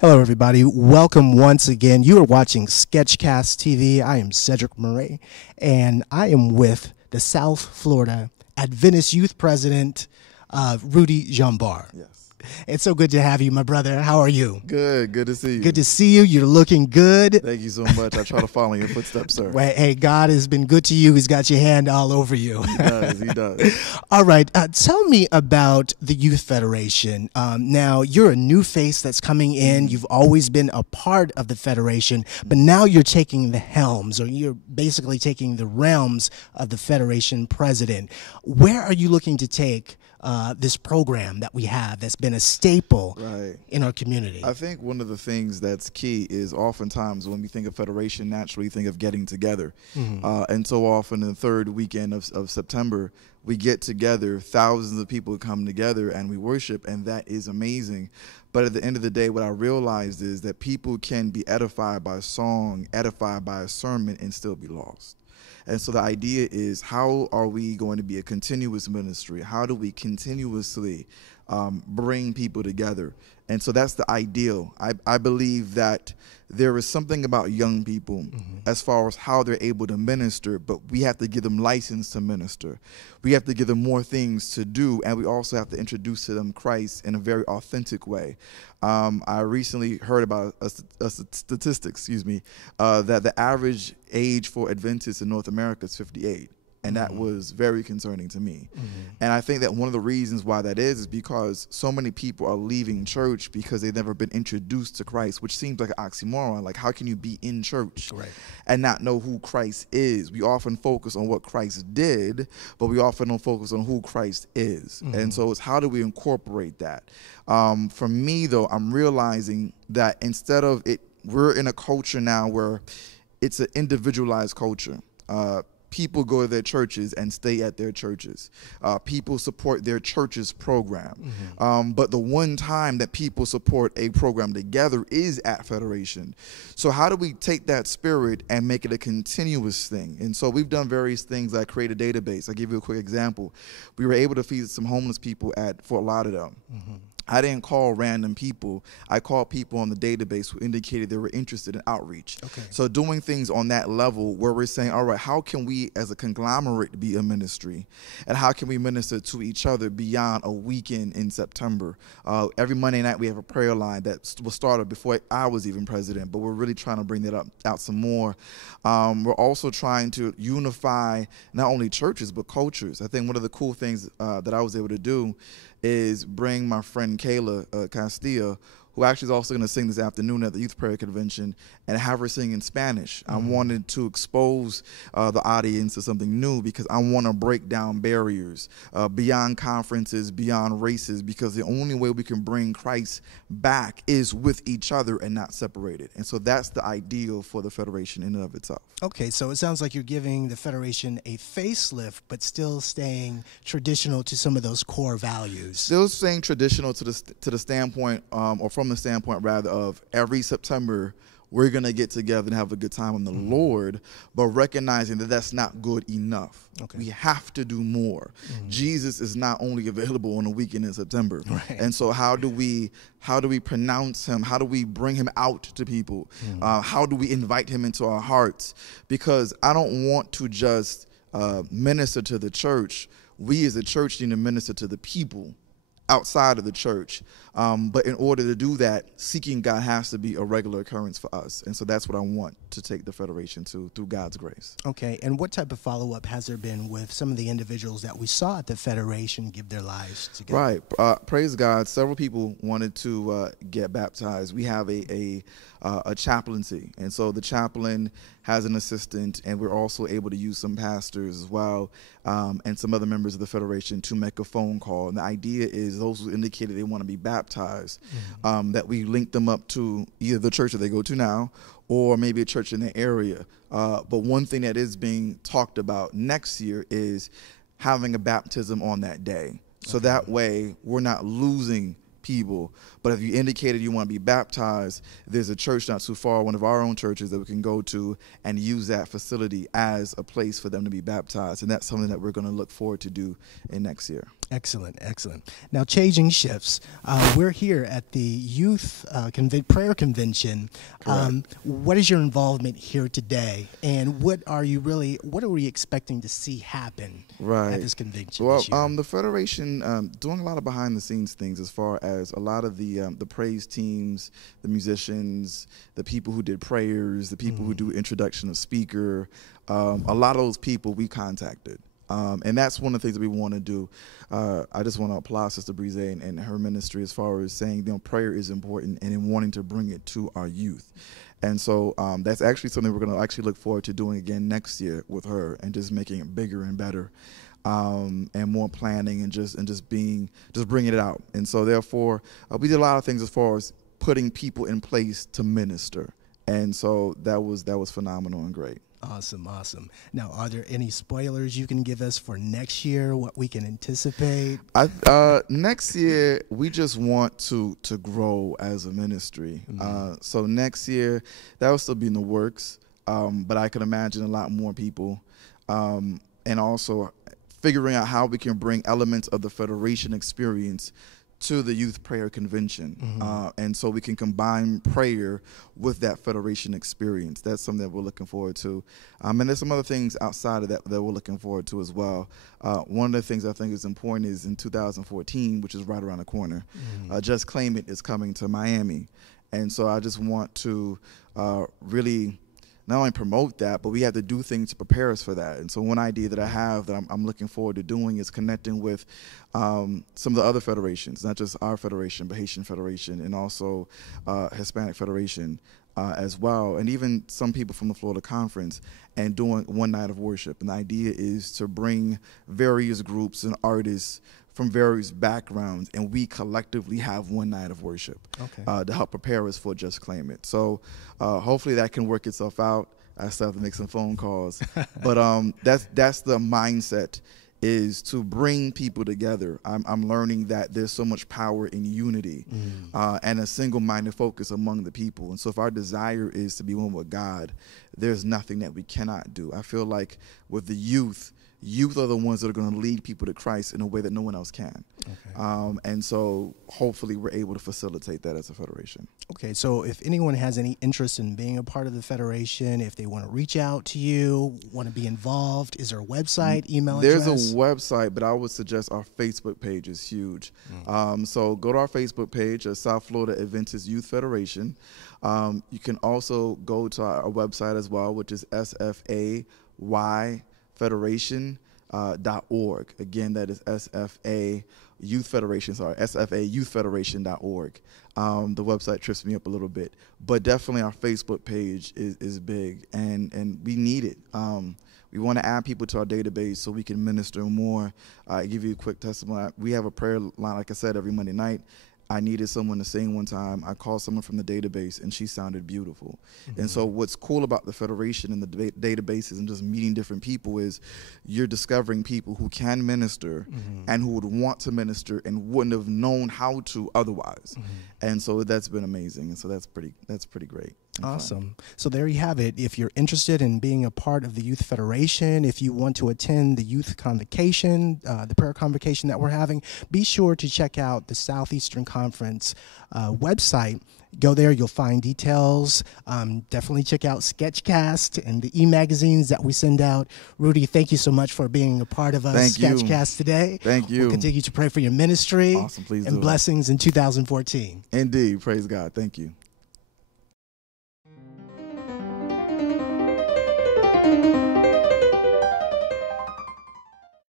Hello, everybody. Welcome once again. You are watching SketchCast TV. I am Cedric Murray, and I am with the South Florida Adventist Youth President, Rudy Jean-Bart. Yes. It's so good to have you, my brother. How are you? Good to see you. Good to see you. You're looking good. Thank you so much. I try to follow in your footsteps, sir. Well, hey, God has been good to you. He's got your hand all over you. He does. All right. Tell me about the Youth Federation. Now, you're a new face that's coming in. You've always been a part of the Federation, but now you're taking the helms, or you're basically taking the realms of the Federation president. Where are you looking to take this program that we have that's been a staple in our community? I think one of the things that's key is oftentimes when we think of Federation, naturally think of getting together. And so often in the third weekend of September, we get together, thousands of people come together and we worship, and that is amazing. But at the end of the day, what I realized is that people can be edified by a song, edified by a sermon, and still be lost. And so the idea is, how are we going to be a continuous ministry? How do we continuously bring people together? And so that's the ideal. I believe that there is something about young people as far as how they're able to minister, but we have to give them license to minister. We have to give them more things to do, and we also have to introduce to them Christ in a very authentic way. I recently heard about a statistic, that the average age for Adventists in North America is 58. And that was very concerning to me. And I think that one of the reasons why that is because so many people are leaving church because they've never been introduced to Christ, which seems like an oxymoron. Like, how can you be in church and not know who Christ is? We often focus on what Christ did, but we often don't focus on who Christ is. And so it's, how do we incorporate that? For me, though, I'm realizing that instead of it, we're in a culture now where it's an individualized culture. People go to their churches and stay at their churches. People support their church's program. But the one time that people support a program together is at Federation. So how do we take that spirit and make it a continuous thing? And so we've done various things like create a database. I'll give you a quick example. We were able to feed some homeless people at Fort Lauderdale. I didn't call random people. I called people on the database who indicated they were interested in outreach. So doing things on that level where we're saying, all right, how can we as a conglomerate be a ministry? And how can we minister to each other beyond a weekend in September? Every Monday night we have a prayer line that was started before I was even president, but we're really trying to bring that out some more. We're also trying to unify not only churches, but cultures. I think one of the cool things that I was able to do is bring my friend Kayla Castillo, who actually is also going to sing this afternoon at the Youth Prayer Convention, and have her sing in Spanish. I wanted to expose the audience to something new because I want to break down barriers beyond conferences, beyond races, because the only way we can bring Christ back is with each other and not separated. And so that's the ideal for the Federation in and of itself. Okay, so it sounds like you're giving the Federation a facelift, but still staying traditional to some of those core values. Still staying traditional to the standpoint, or from the standpoint rather, of every September we're going to get together and have a good time in the Lord, but recognizing that that's not good enough. We have to do more. Jesus is not only available on a weekend in September. And so how do we pronounce him? How do we bring him out to people? How do we invite him into our hearts? Because I don't want to just minister to the church. We as a church need to minister to the people outside of the church. But in order to do that, seeking God has to be a regular occurrence for us. And so that's what I want to take the Federation to through God's grace. Okay, and what type of follow-up has there been with some of the individuals that we saw at the Federation give their lives together? Praise God. Several people wanted to get baptized. We have a chaplaincy, and so the chaplain has an assistant, and we're also able to use some pastors as well, and some other members of the Federation to make a phone call. And the idea is those who indicated they want to be baptized, that we link them up to either the church that they go to now or maybe a church in the area. But one thing that is being talked about next year is having a baptism on that day. So that way we're not losing people. But if you indicated you want to be baptized, there's a church not too far, one of our own churches that we can go to and use that facility as a place for them to be baptized. And that's something that we're going to look forward to do in next year. Excellent, excellent. Now, changing shifts, we're here at the Youth Prayer Convention. What is your involvement here today, and what are we expecting to see happen at this convention? Well, this year? The Federation doing a lot of behind-the-scenes things as far as a lot of the praise teams, the musicians, the people who did prayers, the people who do introduction of speaker. A lot of those people we contacted. And that's one of the things that we want to do. I just want to applaud Sister Brise and her ministry as far as saying, prayer is important and in wanting to bring it to our youth. And so that's actually something we're going to actually look forward to doing again next year with her and just making it bigger and better and more planning and just bringing it out. And so therefore, we did a lot of things as far as putting people in place to minister. And so that was phenomenal and great. Awesome, awesome. Now, are there any spoilers you can give us for next year, what we can anticipate? Next year, we just want to grow as a ministry. So next year, that will still be in the works, but I can imagine a lot more people. And also figuring out how we can bring elements of the Federation experience to the Youth Prayer Convention. And so we can combine prayer with that Federation experience. That's something that we're looking forward to. And there's some other things outside of that we're looking forward to as well. One of the things I think is important is in 2014, which is right around the corner, Just Claim It is coming to Miami. And so I just want to really not only promote that, but we have to do things to prepare us for that. And so one idea that I have that I'm looking forward to doing is connecting with some of the other federations, not just our federation, but Haitian Federation and also Hispanic Federation as well, and even some people from the Florida Conference, and doing one night of worship. And the idea is to bring various groups and artists from various backgrounds, and we collectively have one night of worship to help prepare us for Just Claim It. So hopefully that can work itself out. I still have to make some phone calls. But that's the mindset, is to bring people together. I'm learning that there's so much power in unity and a single-minded focus among the people. And so if our desire is to be one with God, there's nothing that we cannot do. I feel like with the youth are the ones that are going to lead people to Christ in a way that no one else can. And so hopefully we're able to facilitate that as a federation. Okay, so if anyone has any interest in being a part of the federation, if they want to reach out to you, want to be involved, is there a website, email address? There's a website, but I would suggest our Facebook page is huge. So go to our Facebook page, South Florida Adventist Youth Federation. You can also go to our website as well, which is sfayfederation.org. Again, that is sfayouthfederation.org. The website trips me up a little bit, but definitely our Facebook page is big, and we need it. We want to add people to our database so we can minister more. I give you a quick testimony. We have a prayer line, like I said, every Monday night. I needed someone to sing one time. I called someone from the database, and she sounded beautiful. And so what's cool about the Federation and the databases and just meeting different people is you're discovering people who can minister and who would want to minister and wouldn't have known how to otherwise. And so that's been amazing. And so that's pretty great. Awesome. So there you have it. If you're interested in being a part of the Youth Federation, if you want to attend the youth convocation, the prayer convocation that we're having, be sure to check out the Southeastern Conference website. Go there, you'll find details. Definitely check out SketchCast and the e-magazines that we send out. Rudy, thank you so much for being a part of SketchCast today. Thank you. We'll continue to pray for your ministry. Awesome, please and do. Blessings in 2014. Indeed. Praise God. Thank you.